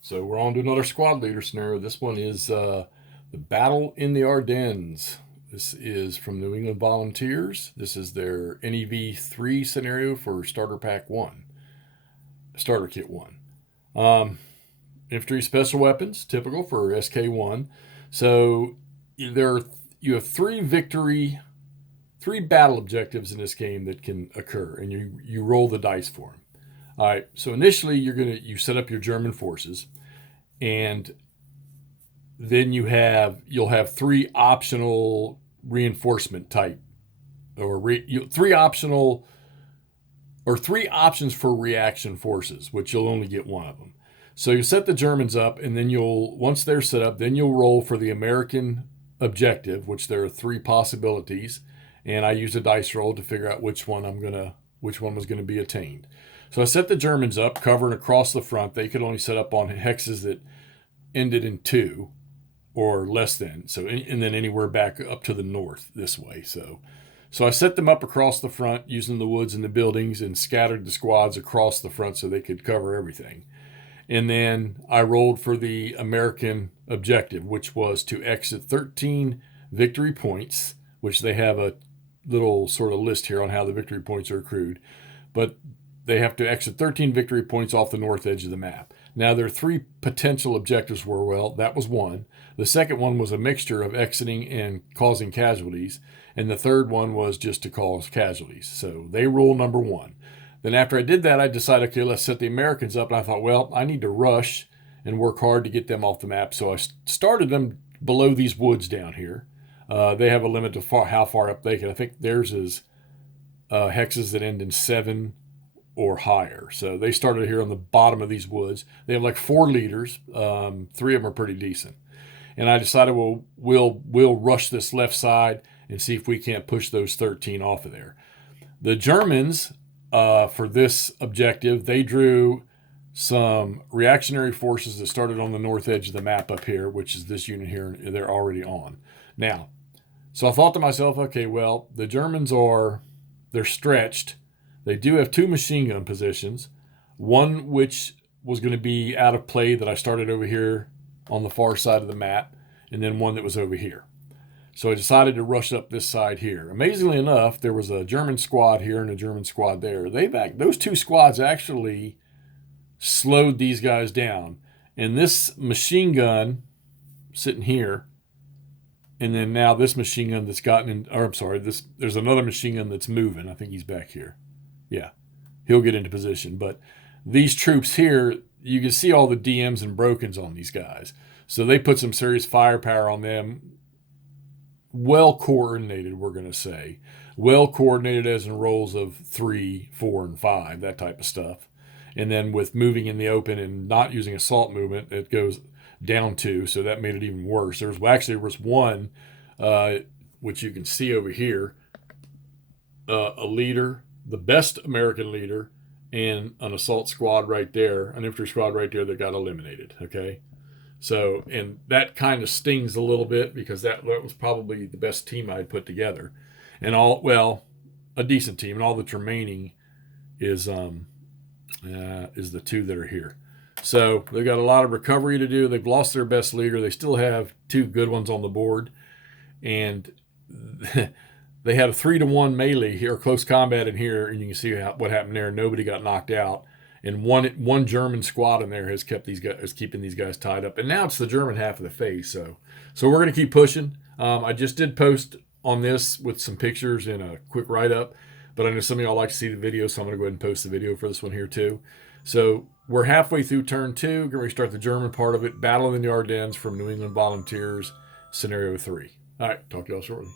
So we're on to another squad leader scenario. This one is the battle in the Ardennes. This is from New England Volunteers. This is their NEV-3 scenario for Starter Pack 1, Starter Kit 1. Infantry Special Weapons, typical for SK1. So you have three battle objectives in this game that can occur, and you roll the dice for them. All right, so initially you set up your German forces, and then you'll have three optional reinforcement type, three options for reaction forces, which you'll only get one of them. So you set the Germans up, and then once they're set up, then you'll roll for the American objective, which there are three possibilities, and I used a dice roll to figure out which one was gonna be attained. So I set the Germans up, covering across the front. They could only set up on hexes that ended in 2 or less than. So, and then anywhere back up to the north this way. So I set them up across the front using the woods and the buildings, and scattered the squads across the front so they could cover everything. And then I rolled for the American objective, which was to exit 13 victory points, which they have a little sort of list here on how the victory points are accrued. But they have to exit 13 victory points off the north edge of the map. Now, there are three potential objectives that was one. The second one was a mixture of exiting and causing casualties. And the third one was just to cause casualties. So they rule number one. Then after I did that, I decided, okay, let's set the Americans up. And I thought, well, I need to rush and work hard to get them off the map. So I started them below these woods down here. They have a limit to how far up they can. I think theirs is hexes that end in 7 or higher. So they started here on the bottom of these woods. They have like 4 leaders. 3 of them are pretty decent. And I decided, well, we'll rush this left side and see if we can't push those 13 off of there. The Germans, for this objective, they drew some reactionary forces that started on the north edge of the map up here, which is this unit here, and they're already on. Now, so I thought to myself, okay, well, the Germans they're stretched. They do have 2 machine gun positions, one which was going to be out of play that I started over here on the far side of the map, and then one that was over here. So I decided to rush up this side here. Amazingly enough, there was a German squad here and a German squad there. Those 2 squads actually slowed these guys down. And this machine gun sitting here, and then now this machine gun that's there's another machine gun that's moving. I think he's back here. Yeah, he'll get into position. But these troops here, you can see all the DMs and brokens on these guys. So they put some serious firepower on them. Well coordinated, we're going to say. Well coordinated as in rolls of 3, 4, and 5, that type of stuff. And then with moving in the open and not using assault movement, it goes down 2, so that made it even worse. There was one, which you can see over here, a leader, the best American leader, and an assault squad right there, an infantry squad right there that got eliminated, okay? So, and that kind of stings a little bit because that was probably the best team I'd put together. And a decent team, and all that's remaining is the 2 that are here. So they've got a lot of recovery to do. They've lost their best leader. They still have 2 good ones on the board. And they had a 3-to-1 melee here, close combat in here, and you can see what happened there. Nobody got knocked out. And one German squad in there is keeping these guys tied up. And now it's the German half of the phase. So we're going to keep pushing. I just did post on this with some pictures and a quick write-up. But I know some of y'all like to see the video, so I'm going to go ahead and post the video for this one here too. So we're halfway through turn 2. Going to start the German part of it. Battle in the Ardennes from New England Volunteers, Scenario 3. All right, talk to y'all shortly.